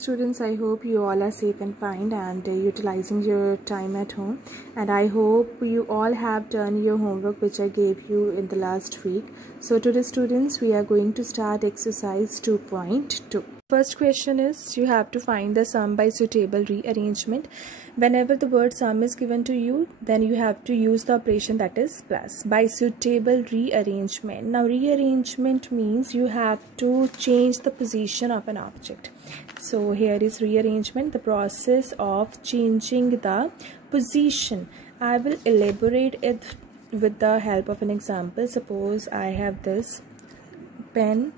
Students, I hope you all are safe and fine and utilizing your time at home, and I hope you all have done your homework which I gave you in the last week. So today students, we are going to start exercise 2.2. First question is, you have to find the sum by suitable rearrangement. Whenever the word sum is given to you, then you have to use the operation that is plus. By suitable rearrangement. Now rearrangement means you have to change the position of an object. So here is rearrangement, the process of changing the position. I will elaborate it with the help of an example. Suppose I have this pen,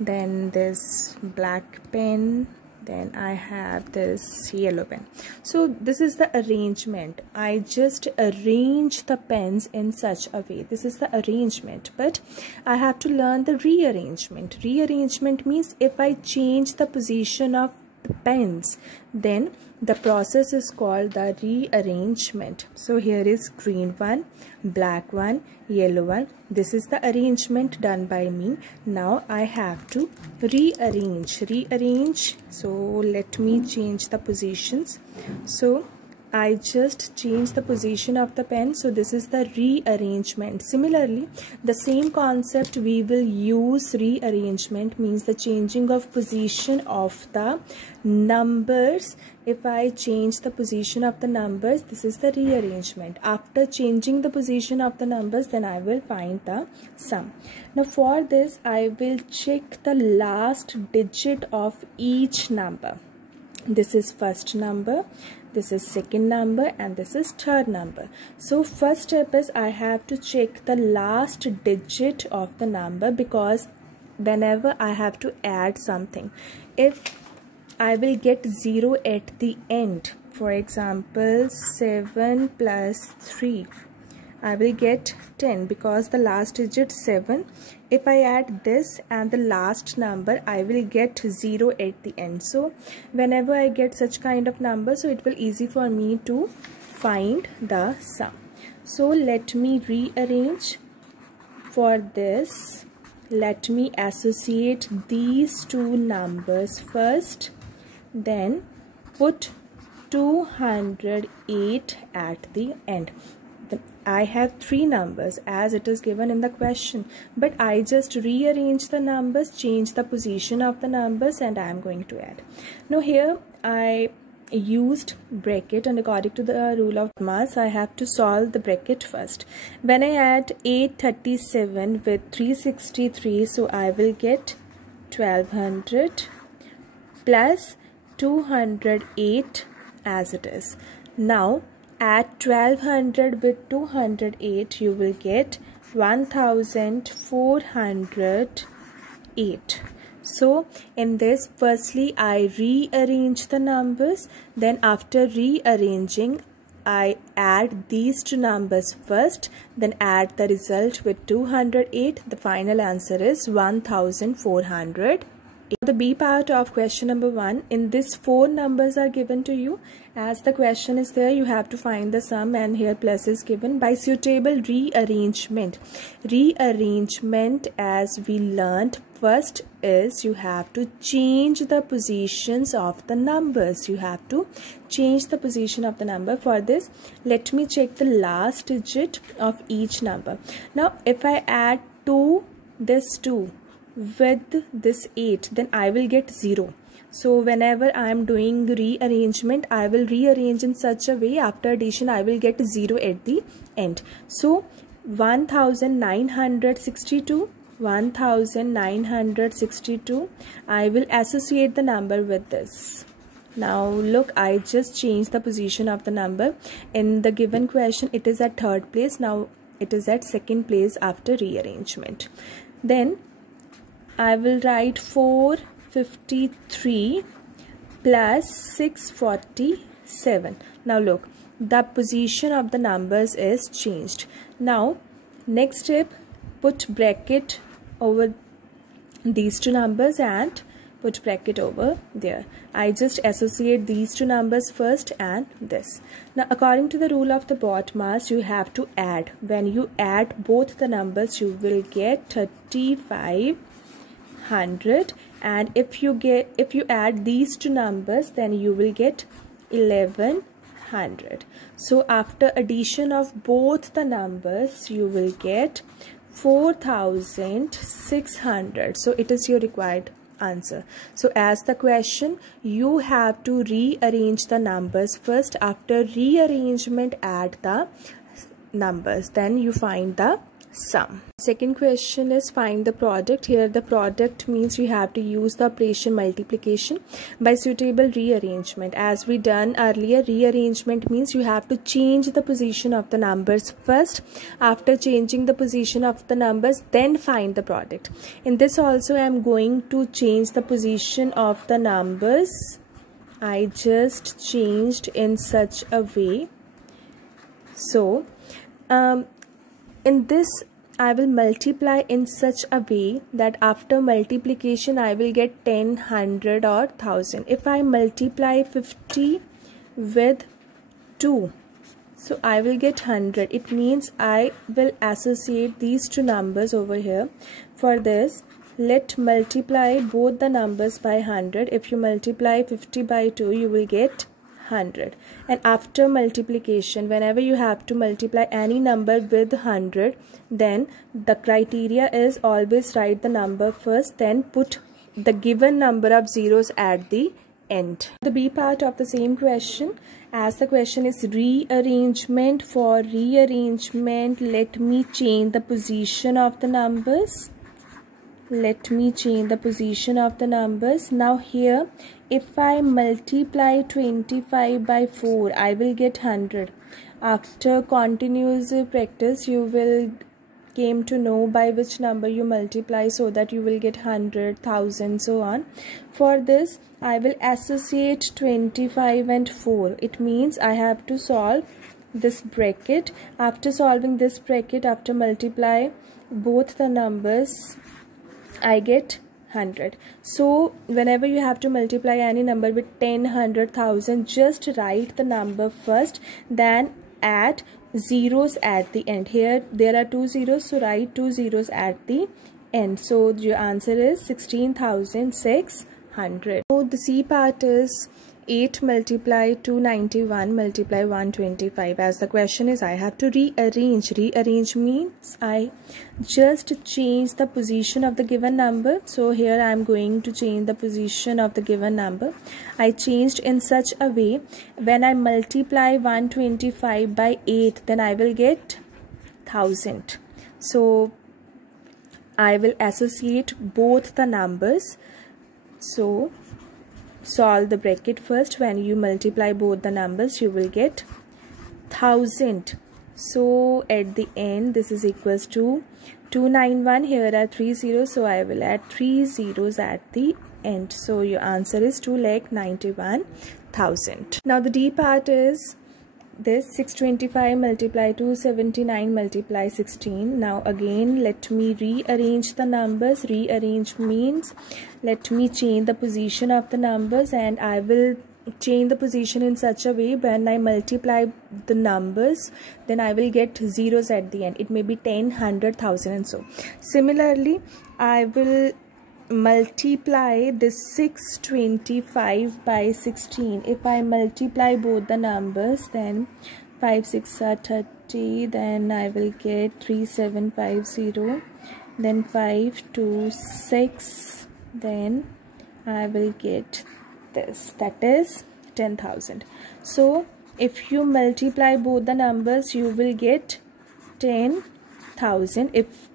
then this black pen, then I have this yellow pen. So this is the arrangement. I just arrange the pens in such a way. This is the arrangement, but I have to learn the rearrangement. Rearrangement means if I change the position of the pens, then the process is called the rearrangement. So here is green one, black one, yellow one. This is the arrangement done by me. Now I have to rearrange. So let me change the positions. So I just change the position of the pen. So this is the rearrangement. Similarly, the same concept we will use. Rearrangement means the changing of position of the numbers. If I change the position of the numbers, this is the rearrangement. After changing the position of the numbers, then I will find the sum. Now for this, I will check the last digit of each number. This is first number, this is second number, and this is third number. So first step is I have to check the last digit of the number, because whenever I have to add something, if I will get 0 at the end, for example 7 plus 3, I will get 10 because the last digit 7. If I add this and the last number, I will get 0 at the end. So whenever I get such kind of number, so it will easy for me to find the sum. So let me rearrange. For this, let me associate these two numbers first, then put 208 at the end. I have three numbers as it is given in the question, but I just rearrange the numbers, change the position of the numbers, and I am going to add. Now here I used bracket, and according to the rule of mass, I have to solve the bracket first. When I add 837 with 363, so I will get 1200 plus 208 as it is. Now add 1200 with 208, you will get 1408. So in this, firstly I rearrange the numbers, then after rearranging I add these two numbers first, then add the result with 208. The final answer is 1408. The B part of question number 1, in this 4 numbers are given to you. As the question is there, you have to find the sum, and here plus is given. By suitable rearrangement. Rearrangement, as we learnt, first is you have to change the positions of the numbers. You have to change the position of the number. For this, let me check the last digit of each number. Now if I add this 2 with this 8, then I will get 0. So whenever I am doing rearrangement, I will rearrange in such a way, after addition I will get 0 at the end. So 1962, I will associate the number with this. Now look, I just changed the position of the number. In the given question, it is at third place. Now it is at second place after rearrangement. Then I will write 453 plus 647. Now look, the position of the numbers is changed. Now next step, put bracket over these two numbers and put bracket over there. I just associate these two numbers first and this. Now according to the rule of the BODMAS, you have to add. When you add both the numbers, you will get 3500 and if you add these two numbers, then you will get 1100. So after addition of both the numbers, you will get 4600. So it is your required answer. So as the question, you have to rearrange the numbers first. After rearrangement, add the numbers, then you find the sum. Second question is find the product. Here the product means you have to use the operation multiplication by suitable rearrangement. As we done earlier, rearrangement means you have to change the position of the numbers first. After changing the position of the numbers, then find the product. In this also I am going to change the position of the numbers. I just changed in such a way. So in this I will multiply in such a way that after multiplication I will get 10, 100 or 1000. If I multiply 50 with 2, so I will get 100. It means I will associate these two numbers over here. For this, let multiply both the numbers by 100. If you multiply 50 by 2, you will get 100. And after multiplication, whenever you have to multiply any number with 100, then the criteria is always write the number first, then put the given number of zeros at the end. The B part of the same question, as the question is rearrangement. For rearrangement, let me change the position of the numbers. Let me change the position of the numbers. Now here, if I multiply 25 by 4, I will get 100. After continuous practice, you will came to know by which number you multiply, so that you will get 100, 1000, so on. For this, I will associate 25 and 4. It means I have to solve this bracket. After solving this bracket, after multiply both the numbers, I get 100. So whenever you have to multiply any number with 10, 100, 1000, just write the number first, then add zeros at the end. Here there are 2 zeros, so write 2 zeros at the end. So your answer is 16,600. So the C part is 8 multiply 291 multiply 125. As the question is, I have to rearrange. Rearrange means I just change the position of the given number. So here I am going to change the position of the given number. I changed in such a way, when I multiply 125 by 8, then I will get 1000. So I will associate both the numbers. So solve the bracket first. When you multiply both the numbers, you will get 1000. So at the end, this is equals to 291. Here are 3 zeros, so I will add 3 zeros at the end. So your answer is 2,91,000. Now the D part is this 625 multiply 279 multiply 16. Now again, let me rearrange the numbers. Rearrange means let me change the position of the numbers, and I will change the position in such a way, when I multiply the numbers, then I will get zeros at the end. It may be 10, 100, 1000 and so. Similarly, I will multiply this 625 by 16. If I multiply both the numbers, then 5 6 are 30, then I will get 3750, then 5 2 6, then I will get this, that is 10,000. So if you multiply both the numbers, you will get 10,000. If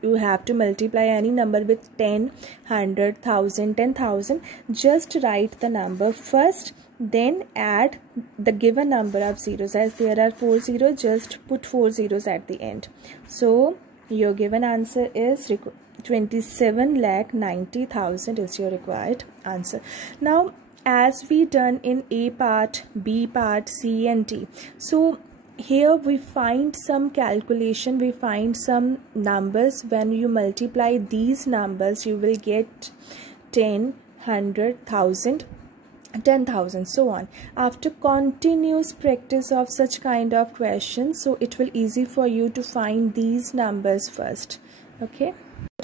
you have to multiply any number with 10, 100, 1000, 10,000, just write the number first, then add the given number of zeros. As there are 4 zeros, just put 4 zeros at the end. So your given answer is 27,90,000 is your required answer. Now as we done in A part, B part, C and D, so here we find some calculation, we find some numbers. When you multiply these numbers, you will get 10, 100, 1000, 10,000, so on. After continuous practice of such kind of questions, so it will easy for you to find these numbers first. Okay,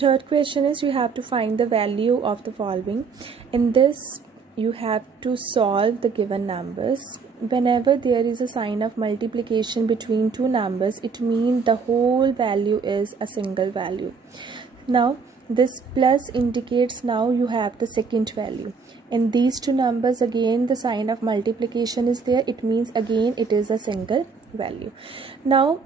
third question is you have to find the value of the following. In this you have to solve the given numbers. Whenever there is a sign of multiplication between two numbers, it means the whole value is a single value. Now this plus indicates now you have the second value. In these two numbers, again the sign of multiplication is there, it means again it is a single value. Now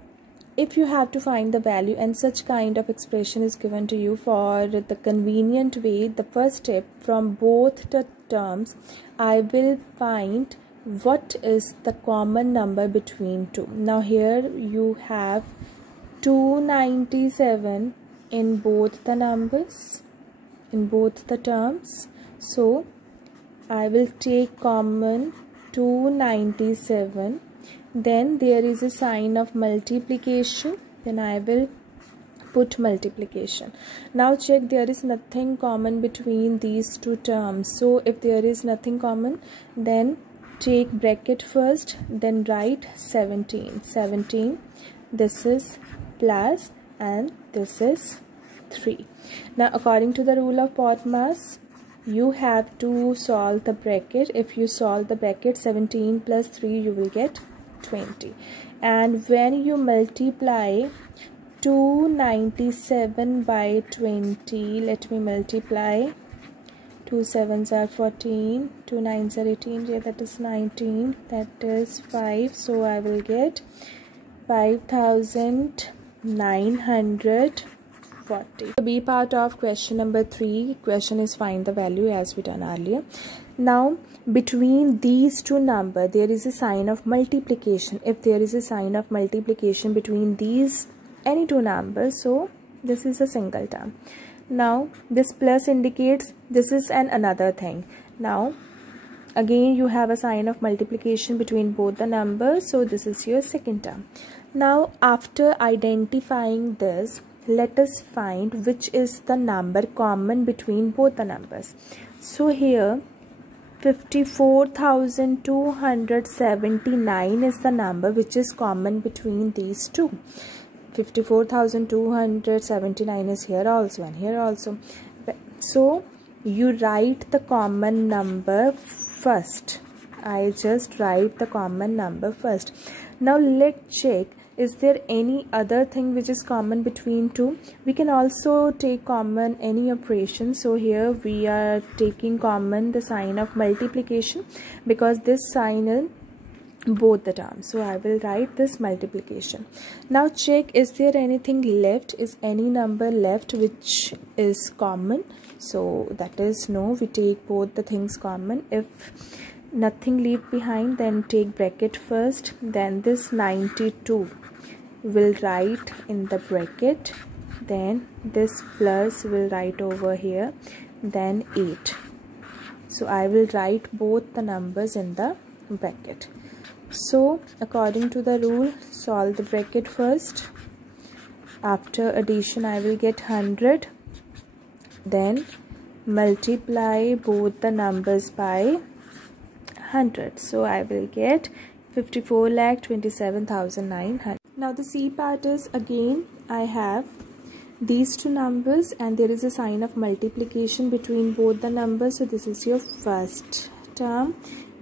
if you have to find the value and such kind of expression is given to you, for the convenient way, the first step, from both the terms I will find what is the common number between two. Now here you have 297 in both the numbers, in both the terms, so I will take common 297. Then there is a sign of multiplication, then I will put multiplication. Now check, there is nothing common between these two terms, so if there is nothing common, then take bracket first, then write 17. This is plus and this is 3. Now according to the rule of BODMAS, you have to solve the bracket. If you solve the bracket, 17 plus 3, you will get 20. And when you multiply 297 by 20, let me multiply. 2 7s are 14, 2 9s are 18, yeah, that is 19, that is 5, so I will get 5940. The B part of question number 3, question is find the value, as we done earlier. Now between these two numbers there is a sign of multiplication. If there is a sign of multiplication between these any two numbers, so this is a single term. Now this plus indicates this is another thing. Now again you have a sign of multiplication between both the numbers, so this is your second term. Now after identifying this, let us find which is the number common between both the numbers. So here 54,279 is the number which is common between these two. 54,279 is here also and here also. So you write the common number first. I just write the common number first. Now let's check, is there any other thing which is common between two? We can also take common any operation. So here we are taking common the sign of multiplication because this sign is both the terms, so I will write this multiplication. Now check, is there anything left, is any number left which is common? So that is no, we take both the things common. If nothing leave behind, then take bracket first, then this 92 will write in the bracket, then this plus will write over here, then 8. So I will write both the numbers in the bracket. So according to the rule, solve the bracket first. After addition I will get 100, then multiply both the numbers by 100, so I will get 54,27,900. Now the C part is, again I have these two numbers and there is a sign of multiplication between both the numbers, so this is your first term.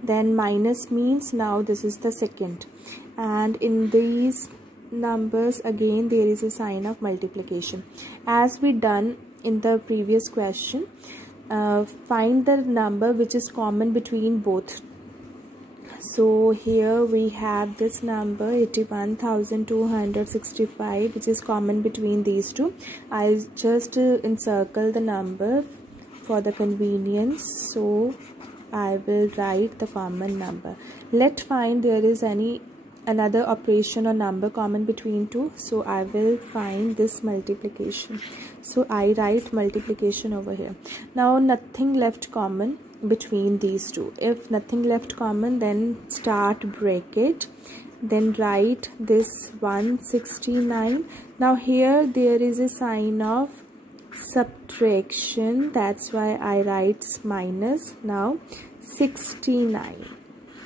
Then minus means now this is the second, and in these numbers again there is a sign of multiplication. As we done in the previous question, find the number which is common between both. So here we have this number 81,265 which is common between these two. I'll just encircle the number for the convenience, so I will write the common number. Let's find there is another operation or number common between two, so I will find this multiplication. So I write multiplication over here. Now nothing left common between these two. If nothing left common, then start bracket, then write this 169. Now here there is a sign of subtraction, that's why I write minus. Now 69,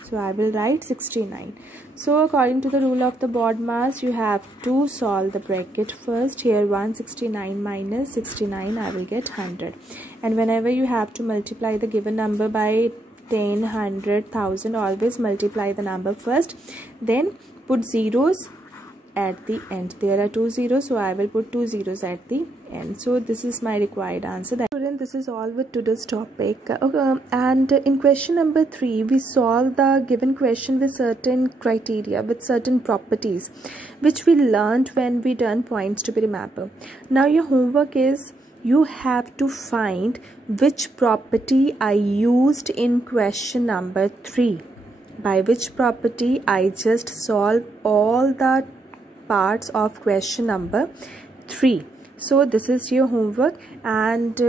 So I will write 69. So according to the rule of the BODMAS, you have to solve the bracket first. Here 169 minus 69, I will get 100. And whenever you have to multiply the given number by 10, 100, 1000, always multiply the number first. Then put zeros at the end. There are 2 zeros, so I will put 2 zeros at the end. So this is my required answer. This is all with today's topic. And in question number 3, we solve the given question with certain criteria, with certain properties, which we learned when we done points to be remapper. Now your homework is, you have to find which property I used in question number 3. By which property I just solve all the parts of question number 3. So this is your homework, and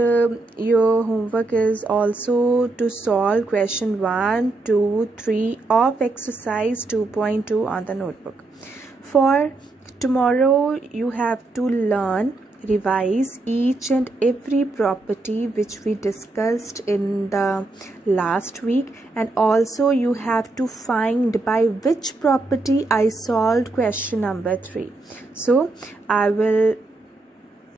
your homework is also to solve question 1, 2, 3 of exercise 2.2 on the notebook. For tomorrow, you have to learn, revise each and every property which we discussed in the last week, and also you have to find by which property I solved question number 3. So I will